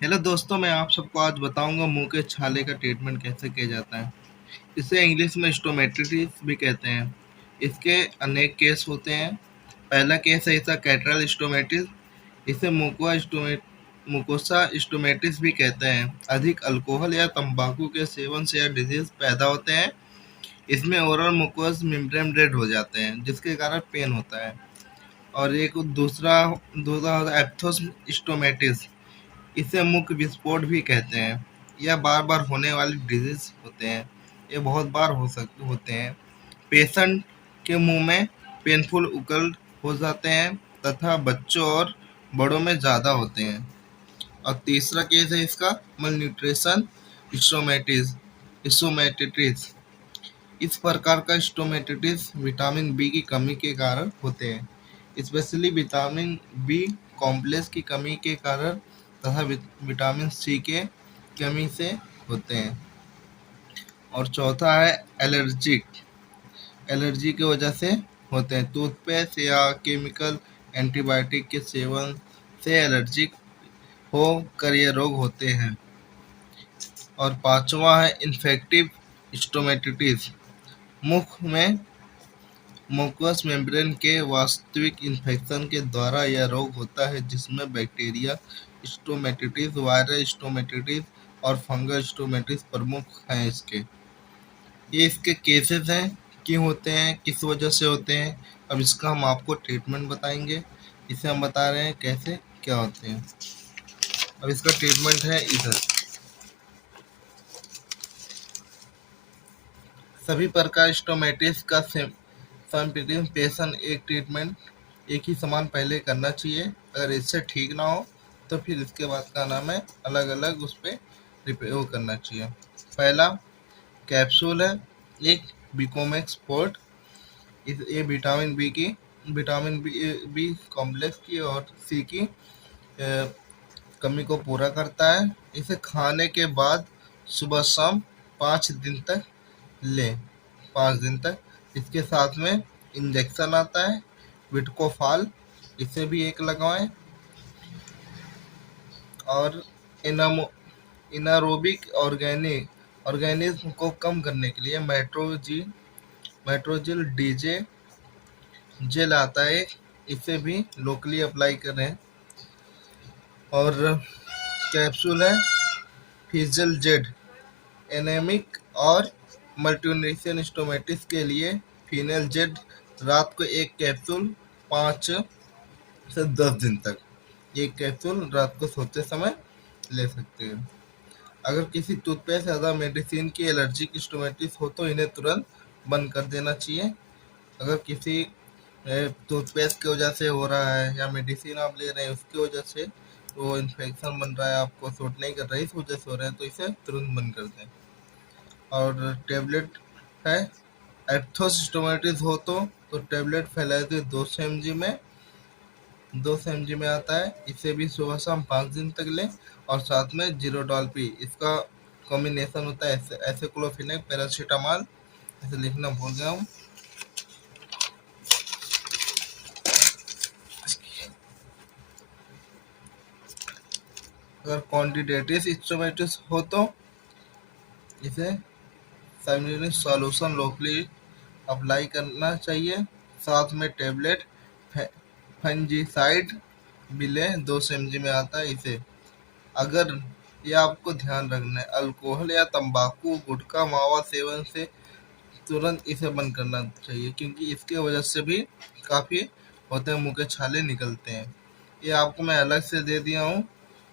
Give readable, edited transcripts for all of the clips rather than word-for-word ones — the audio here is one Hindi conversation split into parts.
हेलो दोस्तों, मैं आप सबको आज बताऊंगा मुंह के छाले का ट्रीटमेंट कैसे किया जाता है। इसे इंग्लिश में स्टोमेटिटिस भी कहते हैं। इसके अनेक केस होते हैं। पहला केस है इसका कैटरल स्टोमेटिस। इसे मुकोसा स्टोमेटिस भी कहते हैं। अधिक अल्कोहल या तंबाकू के सेवन से यह डिजीज पैदा होते हैं। इसमें ओरल मुकोस मेम्ब्रेन डेड हो जाते हैं, जिसके कारण पेन होता है। और एक दूसरा दूसरा होता है एप्थोस स्टोमेटिस। इसे मुख्य विस्फोट भी कहते हैं। यह बार बार होने वाले डिजीज होते हैं। ये बहुत बार होते हैं। पेशेंट के मुंह में पेनफुल उगल हो जाते हैं तथा बच्चों और बड़ों में ज़्यादा होते हैं। और तीसरा केस है इसका मलन्यूट्रिशन स्टोमेटिटिस। इस प्रकार का स्टोमेटिटिस विटामिन बी की कमी के कारण होते हैं, स्पेशली विटामिन बी कॉम्प्लेक्स की कमी के कारण तथा विटामिन सी के कमी से होते हैं। और चौथा है एलर्जिक। एलर्जी की वजह से होते हैं। टूथपेस्ट या केमिकल एंटीबायोटिक के सेवन से एलर्जिक होकर ये रोग होते हैं। और पांचवा है इन्फेक्टिव स्टोमेटिटिस। मुख में मुकस मेम्ब्रेन के वास्तविक इन्फेक्शन के द्वारा यह रोग होता है, जिसमें बैक्टीरिया स्टोमेटिटिस, वायरल स्टोमेटिटिस और फंगल स्टोमेटिस प्रमुख हैं। ये इसके केसेस हैं कि होते हैं, किस वजह से होते हैं। अब इसका हम आपको ट्रीटमेंट बताएंगे। इसे हम बता रहे हैं कैसे क्या होते हैं। अब इसका ट्रीटमेंट है इधर। सभी प्रकार स्टोमेटिस का पेशेंट एक ट्रीटमेंट एक ही समान पहले करना चाहिए। अगर इससे ठीक ना हो तो फिर इसके बाद का नाम है अलग अलग उस पर वो करना चाहिए। पहला कैप्सूल है एक बिकोमेक्स पोर्ट। ये विटामिन बी कॉम्प्लेक्स की और सी की कमी को पूरा करता है। इसे खाने के बाद सुबह शाम 5 दिन तक लें। 5 दिन तक। इसके साथ में इंजेक्शन आता है विटकोफाल, इसे भी एक लगवाएं। और इनामो इनारोबिक ऑर्गेनिज्म को कम करने के लिए मेट्रोजिल डीजे जेल आता है, इसे भी लोकली अप्लाई करें। और कैप्सूल है फिजल जेड। एनेमिक और मल्टीन्यूट्रिशन स्टोमेटिस के लिए फीनेल जेड रात को एक कैप्सूल 5 से 10 दिन तक एक कैप्सूल रात को सोते समय ले सकते हैं। अगर किसी टूथपेस्ट या मेडिसिन की एलर्जिक स्टोमेटिस हो तो इन्हें तुरंत बंद कर देना चाहिए। अगर किसी टूथपेस्ट की वजह से हो रहा है या मेडिसिन आप ले रहे हैं उसकी वजह से वो इन्फेक्शन बन रहा है, आपको सूट नहीं कर रहा है, इस वजह से हो रहा है, तो इसे तुरंत बंद कर दें। और टेबलेट है एप्थोस्टोमेटिस हो तो टेबलेट फैलाइज 200 mg में आता है। इसे भी सुबह शाम 5 दिन तक लें। और साथ में जीरोडॉल पी, इसका कॉम्बिनेशन होता है एसेक्लोफिनेक पैरासीटामॉल। इसे लिखना भूल गया हूँ। अगर क्वांटिटेटिव स्टोमेटिस हो तो इसे साइमलिन सॉल्यूशन लोकली अप्लाई करना चाहिए। साथ में टेबलेट फंजीसाइड भी लें। 200 mg में आता है इसे। अगर ये आपको ध्यान रखना है, अल्कोहल या तंबाकू, गुटखा, मावा सेवन से तुरंत इसे बंद करना चाहिए, क्योंकि इसके वजह से भी काफ़ी होते हैं, मुंह के छाले निकलते हैं। ये आपको मैं अलग से दे दिया हूँ।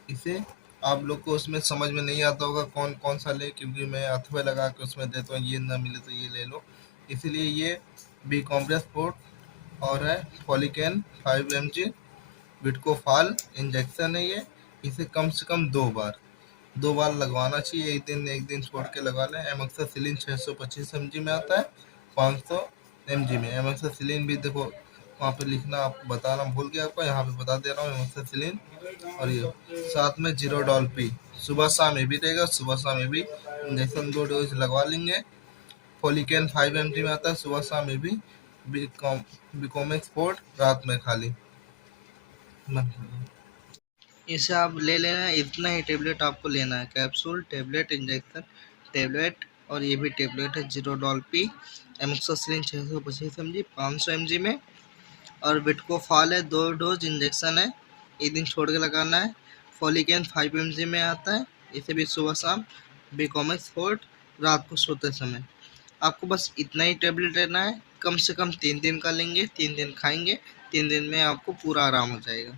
इसे आप लोग को उसमें समझ में नहीं आता होगा कौन कौन सा ले, क्योंकि मैं अथवे लगा के उसमें देता हूँ, ये ना मिले तो ये ले लो। इसीलिए ये बी कॉम्प्रेस पोर्ट और है फॉलिकैन 5 mg विटकोफाल इंजेक्शन है ये। इसे कम से कम 2 बार लगवाना चाहिए। एक दिन छोड़ के लगा लें। एमोक्सासिलिन 625 mg में आता है। 500 mg में एमोक्सासिलिन भी देखो वहाँ पे लिखना, आप बताना भूल गया आपको, यहाँ पे बता दे रहा हूँ एमोक्सासिलिन। और ये साथ में जीरोडॉल पी सुबह शाम ये भी रहेगा। सुबह शाम ये भी इंजेक्शन 2 डोज लगवा लेंगे। फोलिकैन 5 mg में आता है। सुबह शाम ये भी बिकोमेक्स पोर्ट रात में खाली। इसे आप ले लेना है, इतना ही टेबलेट आपको लेना है, कैप्सूल, टेबलेट, इंजेक्शन, टेबलेट, और ये भी टेबलेट है जीरोडोल-पी, एमोक्सिसिलिन 625 mg 500 mg में, और विटकोफाल है 2 डोज इंजेक्शन है, 1 दिन छोड़ के लगाना है। फॉलिकैन 5 mg में आता है, इसे भी सुबह शाम, बिकॉमिक्स फोर्ट रात को सोते समय। आपको बस इतना ही टेबलेट लेना है, कम से कम 3 दिन का लेंगे, 3 दिन खाएंगे, 3 दिन में आपको पूरा आराम हो जाएगा।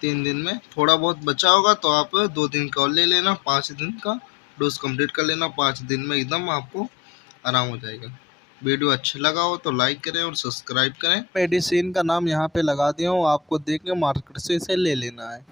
3 दिन में थोड़ा बहुत बचा होगा तो आप 2 दिन का और ले लेना, 5 दिन का डोज कंप्लीट कर लेना, 5 दिन में एकदम आपको आराम हो जाएगा। वीडियो अच्छा लगा हो तो लाइक करें और सब्सक्राइब करें। मेडिसिन का नाम यहाँ पे लगा दिया हूँ, आपको देख के मार्केट से इसे ले लेना है।